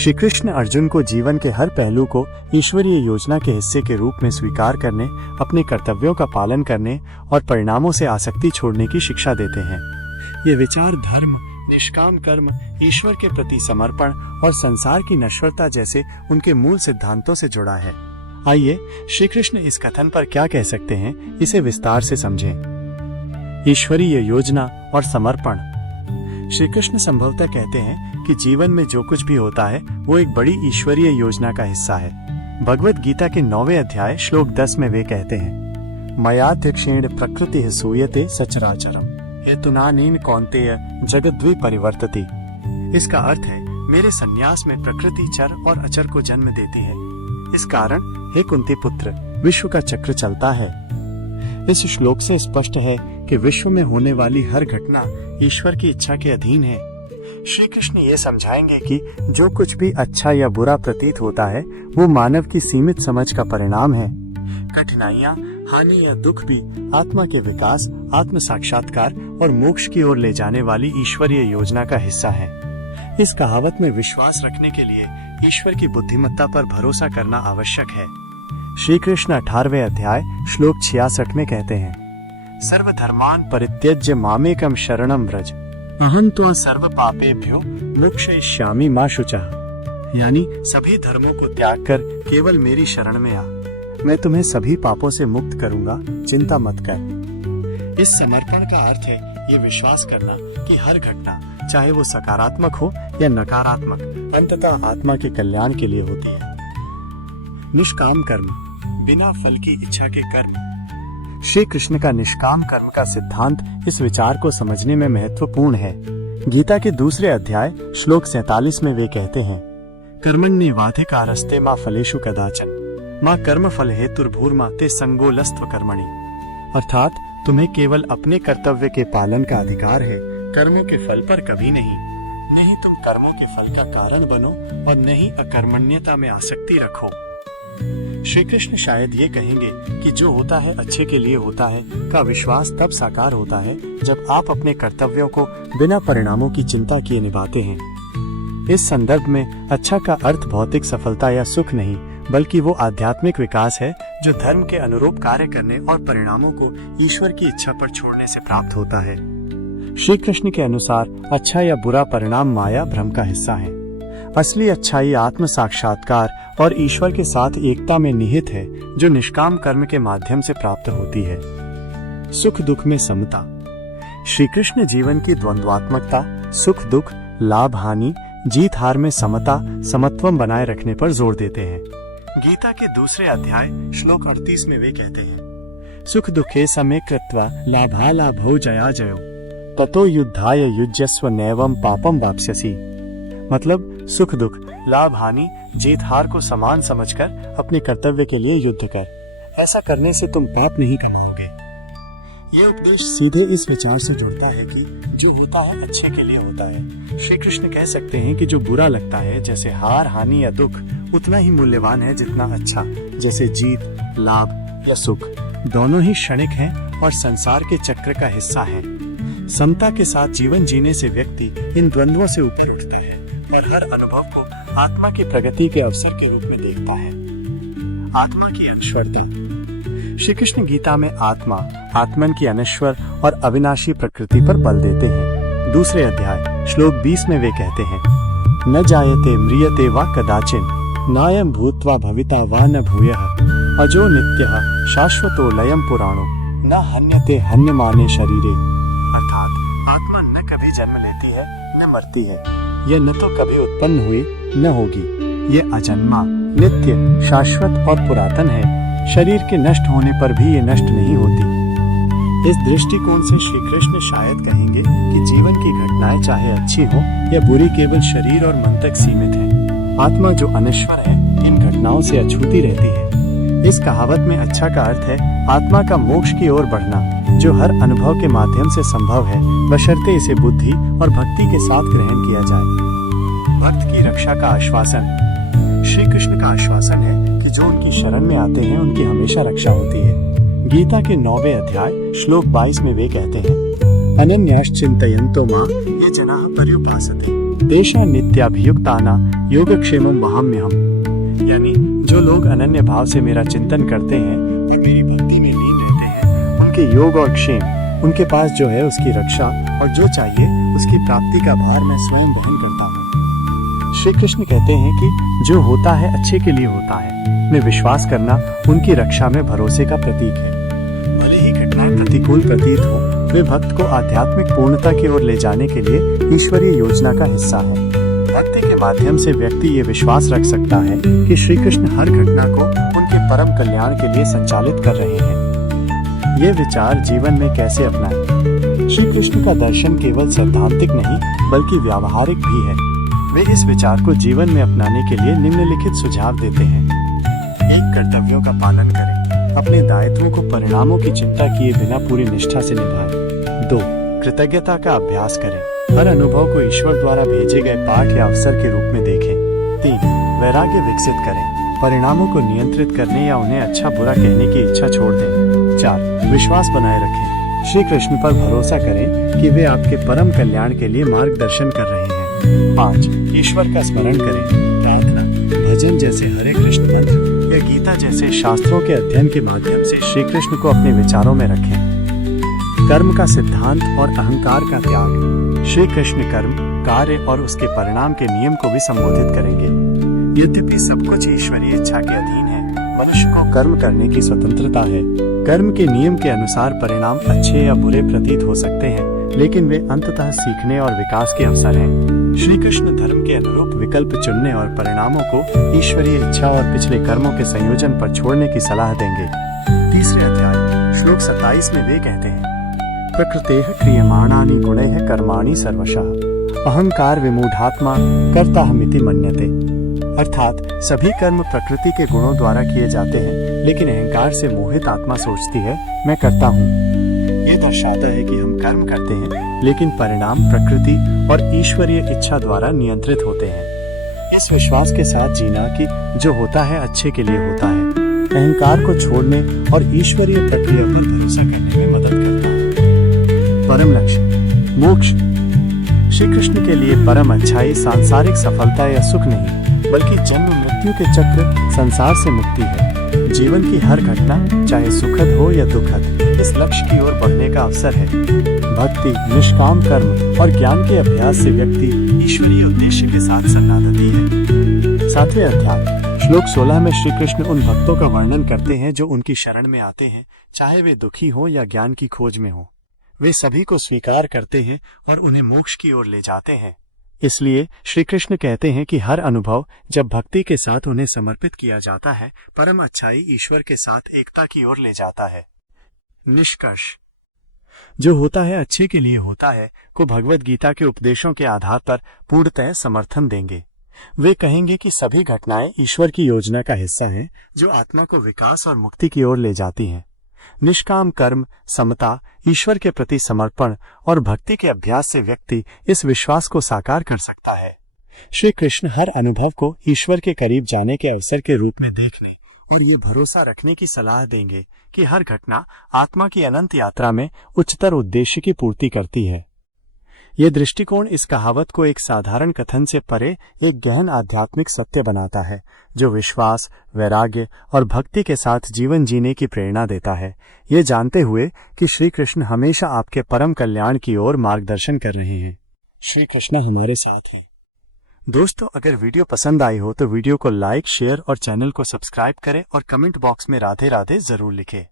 श्री कृष्ण अर्जुन को जीवन के हर पहलू को ईश्वरीय योजना के हिस्से के रूप में स्वीकार करने, अपने कर्तव्यों का पालन करने और परिणामों से आसक्ति छोड़ने की शिक्षा देते हैं। ये विचार धर्म, निष्काम कर्म, ईश्वर के प्रति समर्पण और संसार की नश्वरता जैसे उनके मूल सिद्धांतों से जुड़ा है। आइए श्री कृष्ण इस कथन पर क्या कह सकते हैं, इसे विस्तार से समझें। ईश्वरीय योजना और समर्पण। श्री कृष्ण संभवतः कहते हैं कि जीवन में जो कुछ भी होता है वो एक बड़ी ईश्वरीय योजना का हिस्सा है। भगवत गीता के 9वें अध्याय श्लोक 10 में वे कहते हैं, मयाध्यक्षेण प्रकृति सूयते सचराचरम हेतुनानेन कौन्तेय जगद्वि परिवर्तति। इसका अर्थ है, मेरे संन्यास में प्रकृति चर और अचर को जन्म देती है। इस कारण हे कुंती पुत्र, विश्व का चक्र चलता है। इस श्लोक से स्पष्ट है कि विश्व में होने वाली हर घटना ईश्वर की इच्छा के अधीन है। श्री कृष्ण ये समझाएंगे कि जो कुछ भी अच्छा या बुरा प्रतीत होता है वो मानव की सीमित समझ का परिणाम है। कठिनाइयाँ, हानि या दुख भी आत्मा के विकास, आत्म साक्षात्कार और मोक्ष की ओर ले जाने वाली ईश्वरीय योजना का हिस्सा है। इस कहावत में विश्वास रखने के लिए ईश्वर की बुद्धिमत्ता पर भरोसा करना आवश्यक है। श्री कृष्ण 18वें अध्याय श्लोक 66 में कहते हैं, सर्वधर्मान् परित्यज्य मामेकं शरणं व्रज अहं त्वा सर्व पापेभ्यो मोक्षयिष्यामि मा शुचः। यानी सभी धर्मों को त्याग कर केवल मेरी शरण में आ, मैं तुम्हें सभी पापों से मुक्त करूंगा, चिंता मत कर। इस समर्पण का अर्थ है ये विश्वास करना कि हर घटना, चाहे वो सकारात्मक हो या नकारात्मक, अंततः आत्मा के कल्याण के लिए होती है। निष्काम कर्म, बिना फल की इच्छा के कर्म। श्री कृष्ण का निष्काम कर्म का सिद्धांत इस विचार को समझने में महत्वपूर्ण है। गीता के 2 अध्याय श्लोक 47 में वे कहते हैं, कर्मण्येवाधिकारस्ते मा फलेषु कदाचन माँ कर्म फल हेतुर्भूर्मा ते संगोलस्त्व कर्मणि। अर्थात तुम्हें केवल अपने कर्तव्य के पालन का अधिकार है, कर्मों के फल पर कभी नहीं। नहीं तुम कर्मों के फल का कारण बनो और नहीं अकर्मण्यता में आसक्ति रखो। श्री कृष्ण शायद ये कहेंगे कि जो होता है अच्छे के लिए होता है का विश्वास तब साकार होता है जब आप अपने कर्तव्यों को बिना परिणामों की चिंता किए निभाते हैं। इस संदर्भ में अच्छा का अर्थ भौतिक सफलता या सुख नहीं, बल्कि वो आध्यात्मिक विकास है जो धर्म के अनुरूप कार्य करने और परिणामों को ईश्वर की इच्छा पर छोड़ने से प्राप्त होता है। श्री कृष्ण के अनुसार अच्छा या बुरा परिणाम माया भ्रम का हिस्सा है। असली अच्छाई आत्म साक्षात्कार और ईश्वर के साथ एकता में निहित है, जो निष्काम कर्म के माध्यम से प्राप्त होती है। सुख दुख में समता। श्री कृष्ण जीवन की द्वंद्वात्मकता, सुख दुख, लाभ हानि, जीत हार में समता, समत्वम बनाए रखने पर जोर देते हैं। गीता के 2 अध्याय श्लोक 38 में वे कहते हैं, सुख दुखे समे कृत्वा लाभालाभौ जया जयो ततो युद्धाय युज्यस्व नैवं पापम वाप्स्यसि। मतलब सुख दुख, लाभ हानि, जीत हार को समान समझकर अपने कर्तव्य के लिए युद्ध कर। ऐसा करने से तुम पाप नहीं कमाओगे। ये उपदेश सीधे इस विचार से जुड़ता है कि जो होता है अच्छे के लिए होता है। श्री कृष्ण कह सकते हैं कि जो बुरा लगता है, जैसे हार हानि या दुख, उतना ही मूल्यवान है जितना अच्छा, जैसे जीत, लाभ या सुख। दोनों ही क्षणिक हैं और संसार के चक्र का हिस्सा हैं। समता के साथ जीवन जीने से व्यक्ति इन द्वंद्वों से ऊपर उठता है और हर अनुभव को आत्मा की प्रगति के अवसर के रूप में देखता है। आत्मा की अनश्वरता। श्री कृष्ण गीता में आत्मा, आत्मन की अनश्वर और अविनाशी प्रकृति पर बल देते हैं। 2 अध्याय श्लोक 20 में वे कहते हैं, न जायते म्रियते वा कदाचिन नायं भूत्वा भविता वा न भूयः अजो नित्यः शाश्वतो लयं पुराणो न हन्यते हन्यमाने शरीरे। अर्थात आत्मा न कभी जन्म लेती है न मरती है, यह न तो कभी उत्पन्न हुई न होगी। ये अजन्मा, नित्य, शाश्वत और पुरातन है। शरीर के नष्ट होने पर भी ये नष्ट नहीं होती। इस दृष्टिकोण से श्री कृष्ण शायद कहेंगे कि जीवन की घटनाएं चाहे अच्छी हो या बुरी, केवल शरीर और मन तक सीमित है। आत्मा जो अनश्वर है, इन घटनाओं से अछूती रहती है। इस कहावत में अच्छा का अर्थ है आत्मा का मोक्ष की ओर बढ़ना, जो हर अनुभव के माध्यम से संभव है, बशर्ते इसे बुद्धि और भक्ति के साथ ग्रहण किया जाए। भक्त की रक्षा का आश्वासन। श्री कृष्ण का आश्वासन है कि जो उनकी शरण में आते हैं उनकी हमेशा रक्षा होती है। गीता के 9वें अध्याय श्लोक 22 में वे कहते हैं, अनन्याश्चिन्तयन्तो मां ये जनाः पर्युपासते तेषां नित्याभियुक्ताना योगक्षेमं वहाम्यहम्। यानी जो लोग अनन्य भाव से मेरा चिंतन करते हैं और मेरी भक्ति में लीन रहते हैं, उनके योग और क्षेम, उनके पास जो है उसकी रक्षा और जो चाहिए उसकी प्राप्ति का भार मैं स्वयं वहन करता हूँ। श्री कृष्ण कहते हैं कि जो होता है अच्छे के लिए होता है, में विश्वास करना उनकी रक्षा में भरोसे का प्रतीक है। भले ही घटनाएं प्रतिकूल प्रतीत हो, वे भक्त को आध्यात्मिक पूर्णता की ओर ले जाने के लिए ईश्वरीय योजना का हिस्सा है। भक्ति के माध्यम से व्यक्ति ये विश्वास रख सकता है कि श्री कृष्ण हर घटना को उनके परम कल्याण के लिए संचालित कर रहे हैं। ये विचार जीवन में कैसे अपनाएं? श्री कृष्ण का दर्शन केवल सैद्धांतिक नहीं बल्कि व्यावहारिक भी है। वे इस विचार को जीवन में अपनाने के लिए निम्नलिखित सुझाव देते हैं। 1. कर्तव्यों का पालन करें। अपने दायित्वों को परिणामों की चिंता किए बिना पूरी निष्ठा से निभाएं। 2. कृतज्ञता का अभ्यास करें। हर अनुभव को ईश्वर द्वारा भेजे गए पाठ या अवसर के रूप में देखें। 3. वैराग्य विकसित करें। परिणामों को नियंत्रित करने या उन्हें अच्छा बुरा कहने की इच्छा छोड़ दें। 4. विश्वास बनाए रखें। श्री कृष्ण पर भरोसा करें कि वे आपके परम कल्याण के लिए मार्गदर्शन कर रहे हैं। 5. ईश्वर का स्मरण करें। प्रार्थना, भजन जैसे हरे कृष्ण मंत्र या गीता जैसे शास्त्रों के अध्ययन के माध्यम से श्री कृष्ण को अपने विचारों में रखें। कर्म का सिद्धांत और अहंकार का त्याग। श्री कृष्ण कर्म, कार्य और उसके परिणाम के नियम को भी संबोधित करेंगे। यद्यपि सब कुछ ईश्वरीय इच्छा के अधीन है, मनुष्य को कर्म करने की स्वतंत्रता है। कर्म के नियम के अनुसार परिणाम अच्छे या बुरे प्रतीत हो सकते हैं, लेकिन वे अंततः सीखने और विकास के अवसर हैं। श्री कृष्ण धर्म के अनुरूप विकल्प चुनने और परिणामों को ईश्वरीय इच्छा और पिछले कर्मों के संयोजन पर छोड़ने की सलाह देंगे। 3रे अध्याय श्लोक 27 में वे कहते हैं, प्रकृतेः क्रियमाणानि गुणैः कर्माणि सर्वशः अहंकार विमूढ़ात्मा कर्ताहमिति मन्यते। अर्थात सभी कर्म प्रकृति के गुणों द्वारा किए जाते हैं, लेकिन अहंकार से मोहित आत्मा सोचती है मैं करता हूँ। ये दर्शाता है कि हम कर्म करते हैं, लेकिन परिणाम प्रकृति और ईश्वरीय इच्छा द्वारा नियंत्रित होते हैं। इस विश्वास के साथ जीना कि जो होता है अच्छे के लिए होता है, अहंकार को छोड़ने और ईश्वरीय प्रक्रिया पर भरोसा करने में मदद करता है। परम लक्ष्य मोक्ष। श्री कृष्ण के लिए परम अच्छाई सांसारिक सफलता या सुख नहीं, बल्कि जन्म मृत्यु के चक्र संसार से मुक्ति है। जीवन की हर घटना चाहे सुखद हो या दुखद, इस लक्ष्य की ओर बढ़ने का अवसर है। भक्ति, निष्काम कर्म और ज्ञान के अभ्यास से व्यक्ति ईश्वरीय उद्देश्य के साथ शरणागति है। 7वें अध्याय श्लोक 16 में श्री कृष्ण उन भक्तों का वर्णन करते हैं जो उनकी शरण में आते हैं, चाहे वे दुखी हो या ज्ञान की खोज में हो। वे सभी को स्वीकार करते हैं और उन्हें मोक्ष की ओर ले जाते हैं। इसलिए श्री कृष्ण कहते हैं कि हर अनुभव जब भक्ति के साथ उन्हें समर्पित किया जाता है, परम अच्छाई ईश्वर के साथ एकता की ओर ले जाता है। निष्कर्ष, जो होता है अच्छे के लिए होता है को भगवद गीता के उपदेशों के आधार पर पूर्णतः समर्थन देंगे। वे कहेंगे कि सभी घटनाएं ईश्वर की योजना का हिस्सा हैं, जो आत्मा को विकास और मुक्ति की ओर ले जाती हैं। निष्काम कर्म, समता, ईश्वर के प्रति समर्पण और भक्ति के अभ्यास से व्यक्ति इस विश्वास को साकार कर सकता है। श्री कृष्ण हर अनुभव को ईश्वर के करीब जाने के अवसर के रूप में देखने और ये भरोसा रखने की सलाह देंगे कि हर घटना आत्मा की अनंत यात्रा में उच्चतर उद्देश्य की पूर्ति करती है। ये दृष्टिकोण इस कहावत को एक साधारण कथन से परे एक गहन आध्यात्मिक सत्य बनाता है, जो विश्वास, वैराग्य और भक्ति के साथ जीवन जीने की प्रेरणा देता है, ये जानते हुए कि श्री कृष्ण हमेशा आपके परम कल्याण की ओर मार्गदर्शन कर रहे हैं। श्री कृष्ण हमारे साथ हैं। दोस्तों, अगर वीडियो पसंद आई हो तो वीडियो को लाइक, शेयर और चैनल को सब्सक्राइब करें और कमेंट बॉक्स में राधे राधे जरूर लिखें।